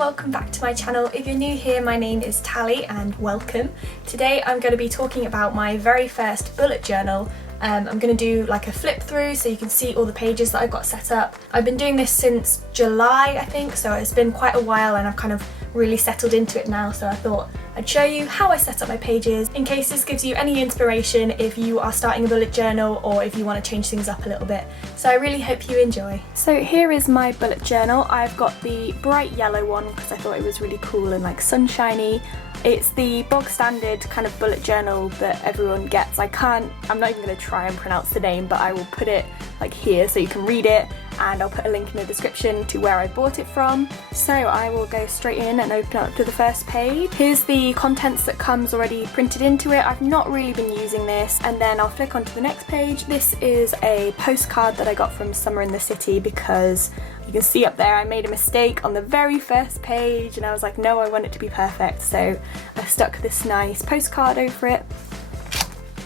welcome back to my channel. If you're new here, my name is Tally and welcome. Today I'm going to be talking about my very first bullet journal. I'm going to do like a flip through so you can see all the pages that I've got set up. I've been doing this since July, I think, so it's been quite a while and I've kind of really settled into it now, so I thought I'd show you how I set up my pages in case this gives you any inspiration if you are starting a bullet journal or if you want to change things up a little bit. So I really hope you enjoy. So here is my bullet journal. I've got the bright yellow one because I thought it was really cool and like sunshiny. It's the bog standard kind of bullet journal that everyone gets. I'm not even going to try and pronounce the name, but I will put it like here so you can read it, and I'll put a link in the description to where I bought it from. So I will go straight in and open up to the first page. Here's the contents that comes already printed into it. I've not really been using this, and then I'll flick onto the next page. This is a postcard that I got from Summer in the City because you can see up there I made a mistake on the very first page and I was like, no, I want it to be perfect, so I stuck this nice postcard over it.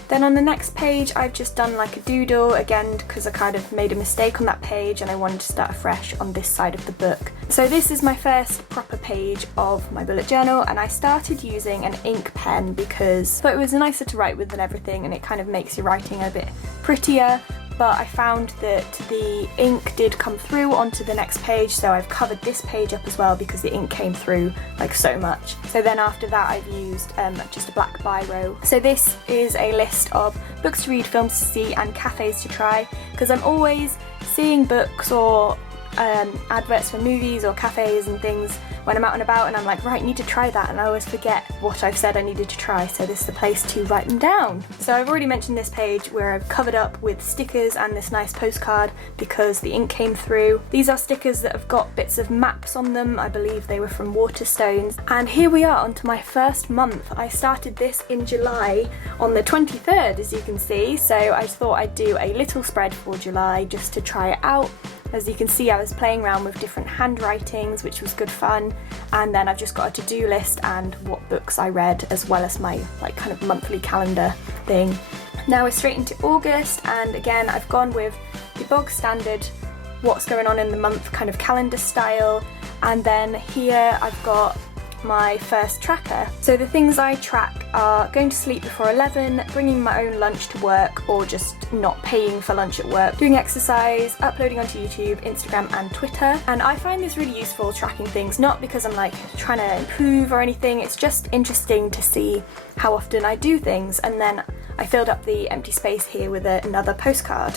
Then on the next page I've just done like a doodle, again because I kind of made a mistake on that page and I wanted to start afresh on this side of the book. So this is my first proper page of my bullet journal, and I started using an ink pen because I thought it was nicer to write with than everything, and it kind of makes your writing a bit prettier. But I found that the ink did come through onto the next page, so I've covered this page up as well because the ink came through like so much. So then after that I've used just a black biro. So this is a list of books to read, films to see and cafes to try, because I'm always seeing books or adverts for movies or cafes and things when I'm out and about, and I'm like, right, need to try that, and I always forget what I've said I needed to try, so this is the place to write them down. So I've already mentioned this page where I've covered up with stickers and this nice postcard because the ink came through. These are stickers that have got bits of maps on them. I believe they were from Waterstones. And here we are onto my first month. I started this in July on the 23rd, as you can see, so I thought I'd do a little spread for July just to try it out. As you can see, I was playing around with different handwritings, which was good fun, and then I've just got a to-do list and what books I read, as well as my like kind of monthly calendar thing. Now we're straight into August, and again I've gone with the bog standard what's going on in the month kind of calendar style, and then here I've got my first tracker. So the things I track are going to sleep before 11, bringing my own lunch to work or just not paying for lunch at work, doing exercise, uploading onto YouTube, Instagram and Twitter. And I find this really useful, tracking things, not because I'm like trying to improve or anything, it's just interesting to see how often I do things. And then I filled up the empty space here with another postcard.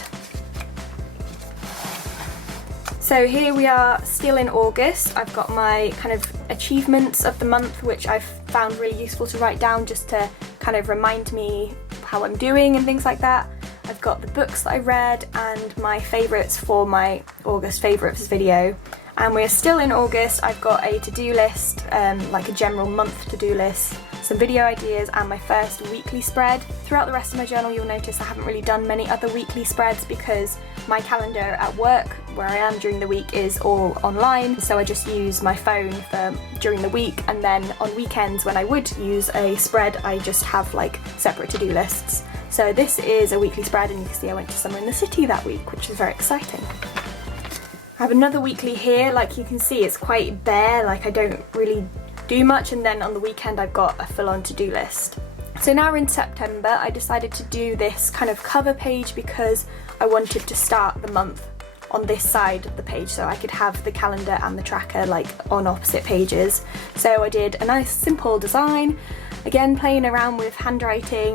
So here we are still in August. I've got my kind of achievements of the month, which I've found really useful to write down just to kind of remind me how I'm doing and things like that. I've got the books that I read and my favourites for my August favourites video. And we're still in August. I've got a to-do list, like a general month to-do list, some video ideas and my first weekly spread. Throughout the rest of my journal you'll notice I haven't really done many other weekly spreads because my calendar at work, where I am during the week, is all online, so I just use my phone for during the week, and then on weekends when I would use a spread I just have like separate to-do lists. So this is a weekly spread, and you can see I went to Summer in the City that week, which is very exciting. I have another weekly here. Like you can see it's quite bare, like I don't really do much, and then on the weekend I've got a full-on to-do list. So now we're in September. I decided to do this kind of cover page because I wanted to start the month on this side of the page so I could have the calendar and the tracker like on opposite pages. So I did a nice simple design, again playing around with handwriting.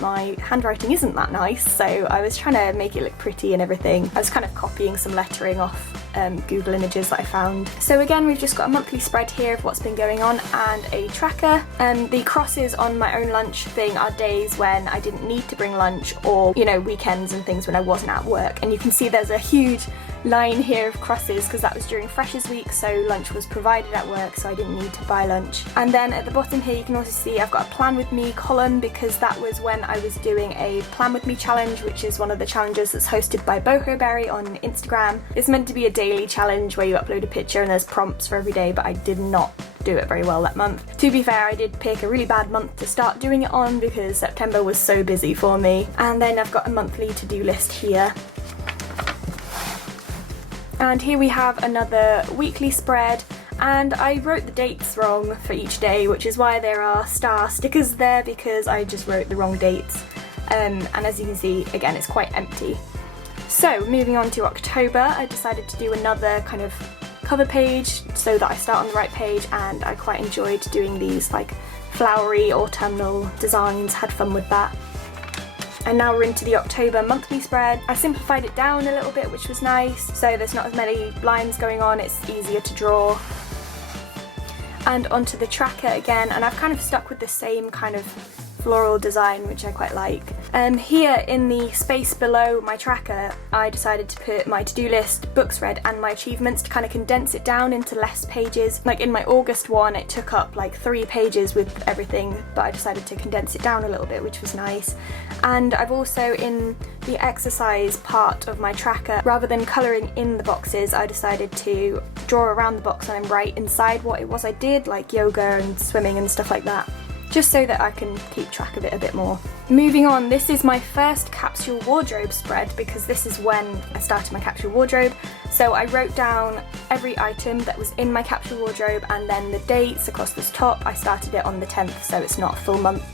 My handwriting isn't that nice, so I was trying to make it look pretty and everything. I was kind of copying some lettering off Google images that I found. So again we've just got a monthly spread here of what's been going on and a tracker. The crosses on my own lunch thing are days when I didn't need to bring lunch, or you know, weekends and things when I wasn't at work, and you can see there's a huge line here of crosses because that was during Freshers Week, so lunch was provided at work, so I didn't need to buy lunch. And then at the bottom here you can also see I've got a plan with me column because that was when I was doing a plan with me challenge, which is one of the challenges that's hosted by Bohoberry on Instagram. It's meant to be a daily challenge where you upload a picture and there's prompts for every day, but I did not do it very well that month. To be fair, I did pick a really bad month to start doing it on because September was so busy for me. And then I've got a monthly to-do list here. And here we have another weekly spread, and I wrote the dates wrong for each day, which is why there are star stickers there, because I just wrote the wrong dates. And as you can see, again, it's quite empty. So moving on to October, I decided to do another kind of cover page so that I start on the right page, and I quite enjoyed doing these like flowery autumnal designs, had fun with that. And now we're into the October monthly spread. I simplified it down a little bit, which was nice, so there's not as many lines going on, it's easier to draw. And onto the tracker again, and I've kind of stuck with the same kind of floral design, which I quite like. Here in the space below my tracker, I decided to put my to-do list, books read, and my achievements to kind of condense it down into less pages. Like in my August one, it took up like 3 pages with everything, but I decided to condense it down a little bit, which was nice. And I've also, in the exercise part of my tracker, rather than colouring in the boxes, I decided to draw around the box and write inside what it was I did, like yoga and swimming and stuff like that, just so that I can keep track of it a bit more. Moving on, this is my first capsule wardrobe spread, because this is when I started my capsule wardrobe. So I wrote down every item that was in my capsule wardrobe, and then the dates across the top. I started it on the 10th, so it's not a full month.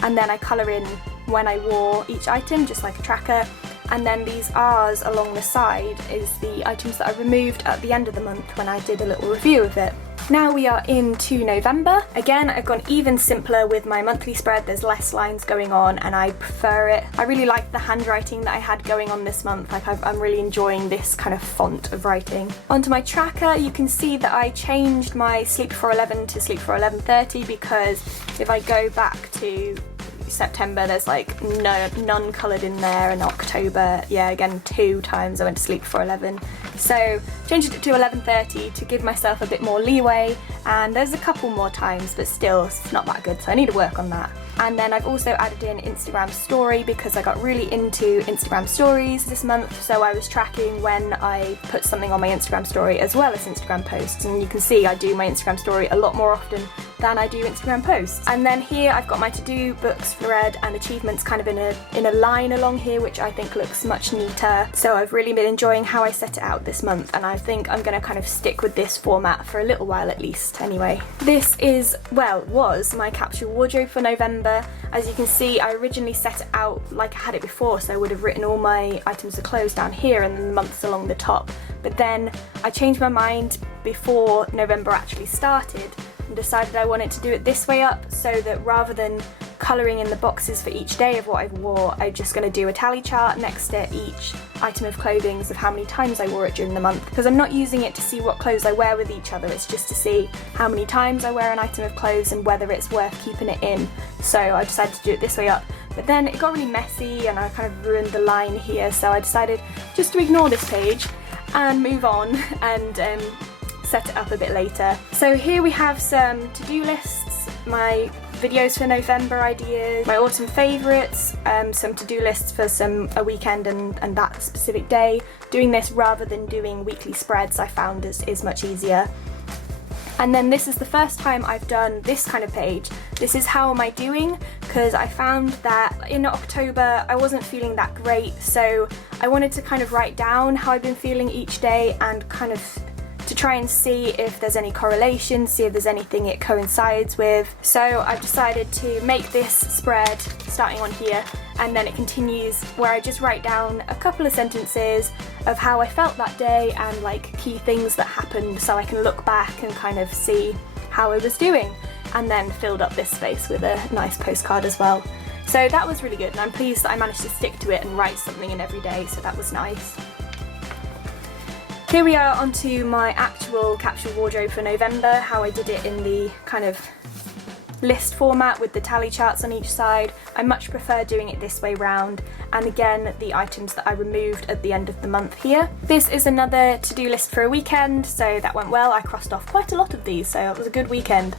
And then I colour in when I wore each item, just like a tracker. And then these R's along the side is the items that I removed at the end of the month when I did a little review of it. Now we are into November. Again, I've gone even simpler with my monthly spread. There's less lines going on and I prefer it. I really like the handwriting that I had going on this month. Like I'm really enjoying this kind of font of writing. Onto my tracker, you can see that I changed my sleep before 11 to sleep before 11:30, because if I go back to September, there's like none coloured in there, and October, yeah, again 2 times I went to sleep before 11. So changed it to 11:30 to give myself a bit more leeway, and there's a couple more times, but still it's not that good, so I need to work on that. And then I've also added in Instagram story, because I got really into Instagram stories this month, so I was tracking when I put something on my Instagram story as well as Instagram posts, and you can see I do my Instagram story a lot more often than I do Instagram posts. And then here I've got my to-do, books read, and achievements kind of in a line along here, which I think looks much neater. So I've really been enjoying how I set it out this month, and I think I'm going to kind of stick with this format for a little while at least anyway. This is, well, was my capsule wardrobe for November. As you can see, I originally set it out like I had it before, so I would have written all my items of clothes down here and then the months along the top. But then I changed my mind before November actually started and decided I wanted to do it this way up, so that rather than colouring in the boxes for each day of what I wore, I'm just going to do a tally chart next to each item of clothing of how many times I wore it during the month, because I'm not using it to see what clothes I wear with each other, it's just to see how many times I wear an item of clothes and whether it's worth keeping it in. So I decided to do it this way up, but then it got really messy and I kind of ruined the line here, so I decided just to ignore this page and move on and set it up a bit later. So here we have some to-do lists, my videos for November ideas, my autumn favourites, some to-do lists for a weekend and that specific day. Doing this rather than doing weekly spreads I found is much easier. And then this is the first time I've done this kind of page. This is how am I doing, because I found that in October I wasn't feeling that great, so I wanted to kind of write down how I've been feeling each day and kind of to try and see if there's any correlation, see if there's anything it coincides with. So I've decided to make this spread starting on here, and then it continues where I just write down a couple of sentences of how I felt that day and like key things that happened, so I can look back and kind of see how I was doing, and then filled up this space with a nice postcard as well. So that was really good, and I'm pleased that I managed to stick to it and write something in every day, so that was nice. Here we are onto my actual capsule wardrobe for November, how I did it in the kind of list format with the tally charts on each side. I much prefer doing it this way round, and again the items that I removed at the end of the month here. This is another to-do list for a weekend, so that went well. I crossed off quite a lot of these, so it was a good weekend.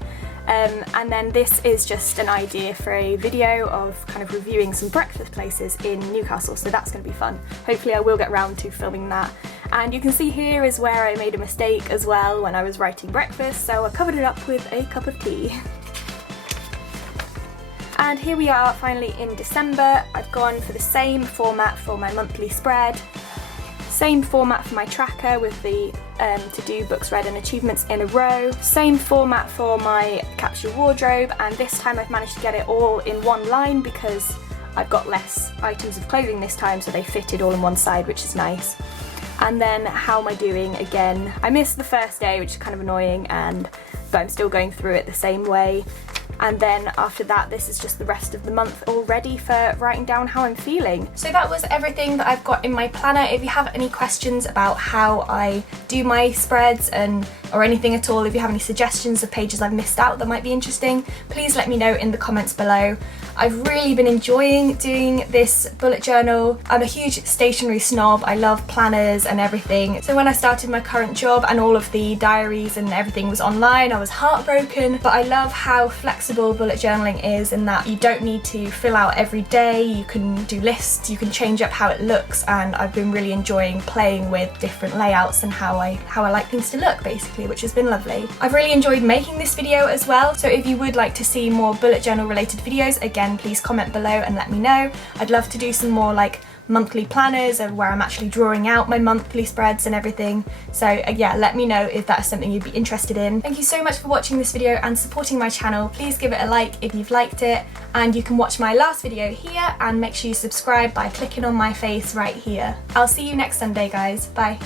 And then this is just an idea for a video of kind of reviewing some breakfast places in Newcastle, so that's going to be fun. Hopefully I will get round to filming that. And you can see here is where I made a mistake as well when I was writing breakfast, so I covered it up with a cup of tea. And here we are finally in December. I've gone for the same format for my monthly spread. Same format for my tracker with the to do books read and achievements in a row. Same format for my capsule wardrobe, and this time I've managed to get it all in one line because I've got less items of clothing this time, so they fitted all in one side, which is nice. And then how am I doing again? I missed the first day, which is kind of annoying, but I'm still going through it the same way. And then after that, this is just the rest of the month all ready for writing down how I'm feeling. So that was everything that I've got in my planner. If you have any questions about how I do my spreads or anything at all, if you have any suggestions of pages I've missed out that might be interesting, please let me know in the comments below. I've really been enjoying doing this bullet journal. I'm a huge stationery snob. I love planners and everything. So when I started my current job and all of the diaries and everything was online, I was heartbroken. But I love how flexible bullet journaling is in that you don't need to fill out every day. You can do lists, you can change up how it looks, and I've been really enjoying playing with different layouts and how I like things to look, basically, which has been lovely. I've really enjoyed making this video as well, so if you would like to see more bullet journal related videos, again, please comment below and let me know. I'd love to do some more like monthly planners and where I'm actually drawing out my monthly spreads and everything. So yeah, let me know if that's something you'd be interested in. Thank you so much for watching this video and supporting my channel. Please give it a like if you've liked it, and you can watch my last video here, and make sure you subscribe by clicking on my face right here. I'll see you next Sunday, guys. Bye.